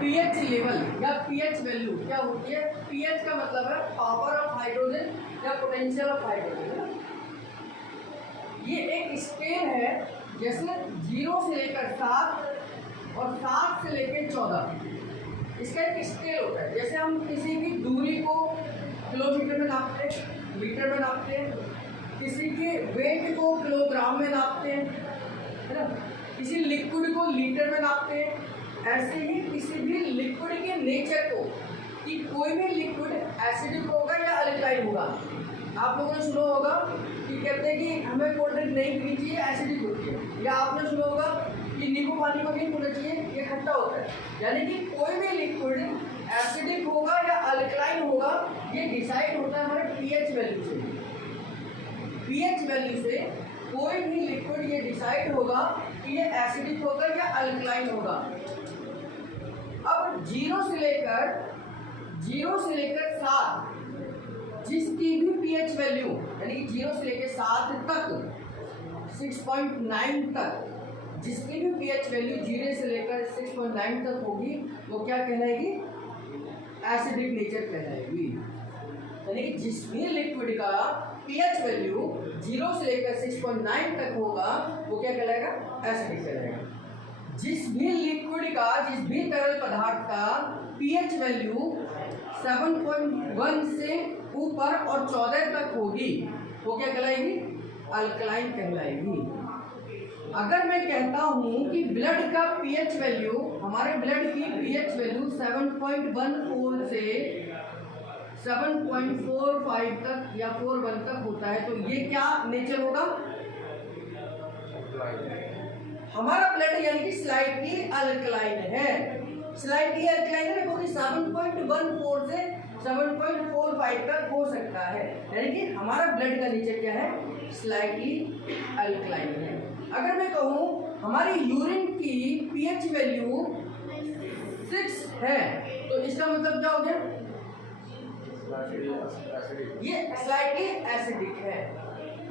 PH level या pH value क्या होती है? पीएच का मतलब है पावर ऑफ हाइड्रोजन या पोटेंशियल ऑफ हाइड्रोजन। ये एक स्केल है, जैसे 0 से लेकर 7 और 7 से लेकर 14, इसका एक स्केल होता है। जैसे हम किसी भी दूरी को किलोमीटर में नापते हैं, मीटर में नापते हैं, किसी के वेट को किलोग्राम में नापते हैं, है ना, किसी लिक्विड को लीटर में नापते हैं। ऐसे ही किसी भी लिक्विड के नेचर को, कि कोई भी लिक्विड एसिडिक होगा या अल्कलाइन होगा। आप लोगों ने सुना होगा कि कहते हैं कि हमें कोल्ड ड्रिंक नहीं पीनी चाहिए, एसिडिक होती है, या आपने सुना होगा कि नींबू पानी को नहीं पीना चाहिए, ये खट्टा होता है। यानी कि कोई भी लिक्विड एसिडिक होगा या अल्कलाइन होगा, ये डिसाइड होता है हमारे पीएच वैल्यू से। पीएच वैल्यू से कोई भी लिक्विड ये डिसाइड होगा कि ये एसिडिक होगा या अल्कलाइन होगा। अब 0 से लेकर 7 जिसकी भी पीएच वैल्यू, यानी कि 0 से लेकर 7 तक 6.9 तक जिसकी भी पीएच वैल्यू 0 से लेकर 6.9 तक होगी, वो क्या कहलाएगी? एसिडिक नेचर कहलाएगी। यानी कि जिस भी लिक्विड का पीएच वैल्यू 0 से लेकर 6.9 तक होगा, वो क्या कहलाएगा? एसिडिक कहलाएगा। जिस भी लिक्विड का, जिस भी तरल पदार्थ का पीएच वैल्यू 7.1 से ऊपर और 14 तक होगी, वो क्या कहलाएगी? अल्कलाइन कहलाएगी। अगर मैं कहता हूं कि ब्लड का पीएच वैल्यू, हमारे ब्लड की पीएच वैल्यू 7.14 से 7.45 तक या 41 तक होता है, तो ये क्या नेचर होगा? हमारा ब्लड यानी कि स्लाइटली अल्कलाइन है। स्लाइटली अल्कलाइन है क्योंकि 7.14 से 7.45 तक हो सकता है, यानी कि हमारा ब्लड का नेचर क्या है? स्लाइटली अल्कलाइन है। अगर मैं कहूँ हमारी यूरिन की पीएच वैल्यू 6 है, तो इसका मतलब क्या हो गया? ये स्लाइटली एसिडिक है।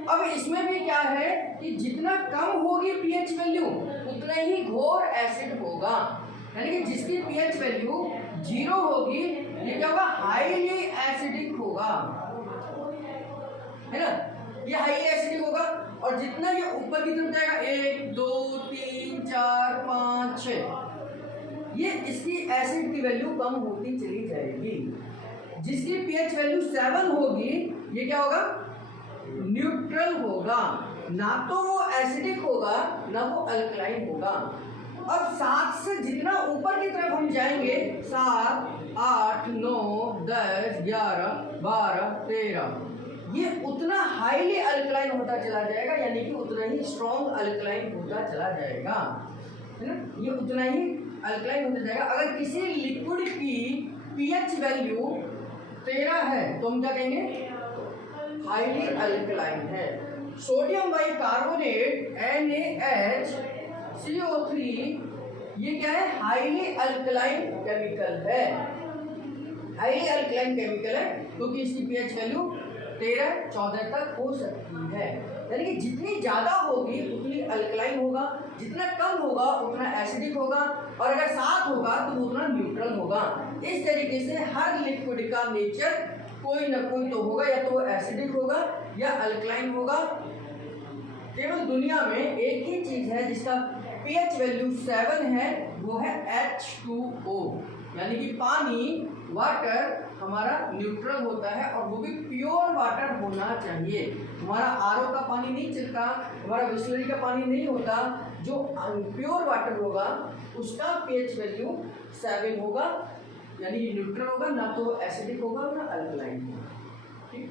अब इसमें भी क्या है कि जितना कम होगी पीएच वैल्यू, उतना ही घोर एसिड होगा। यानी कि जिसकी पीएच वैल्यू 0 होगी, ये क्या होगा? हाईली एसिडिक होगा, है ना, ये हाईली एसिडिक होगा। और जितना ये ऊपर की तरफ जाएगा, 1 2 3 4 5 6, ये इसकी एसिड की वैल्यू कम होती चली जाएगी। जिसकी पीएच वैल्यू 7 होगी, ये क्या होगा? न्यूट्रल होगा, ना तो वो एसिडिक होगा ना वो अल्कलाइन होगा। अब 7 से जितना ऊपर की तरफ हम जाएंगे, 7 8 9 10 11 12 13, ये उतना हाईली अल्कलाइन होता चला जाएगा, यानी कि उतना ही स्ट्रॉन्ग अल्कलाइन होता चला जाएगा, है ना, ये उतना ही अल्कलाइन होता जाएगा। अगर किसी लिक्विड की पीएच वैल्यू 13 है, तो हम क्या कहेंगे? हाईली अल्कलाइन है। सोडियम बाइकार्बोनेट NaHCO3, ये क्या है? हाईली अल्कलाइन केमिकल है। हाईली अल्कलाइन केमिकल है क्योंकि इसकी पीएच वैल्यू 13-14 तक हो सकती है। यानी कि जितनी ज़्यादा होगी उतनी अल्कलाइन होगा, जितना कम होगा उतना एसिडिक होगा, और अगर 7 होगा तो उतना न्यूट्रल होगा। इस तरीके से हर लिक्विड का नेचर कोई ना कोई तो होगा, या तो वो एसिडिक होगा या अल्कलाइन होगा। केवल दुनिया में एक ही चीज़ है जिसका पीएच वैल्यू 7 है, वो है H2O, यानी कि पानी, वाटर हमारा न्यूट्रल होता है, और वो भी प्योर वाटर होना चाहिए। हमारा आरओ का पानी नहीं चलता, हमारा बिस्लरी का पानी नहीं होता। जो प्योर वाटर होगा उसका पीएच वैल्यू 7 होगा, यानी कि न्यूट्रल होगा, ना तो एसिडिक होगा ना अल्कलाइन होगा। ठीक।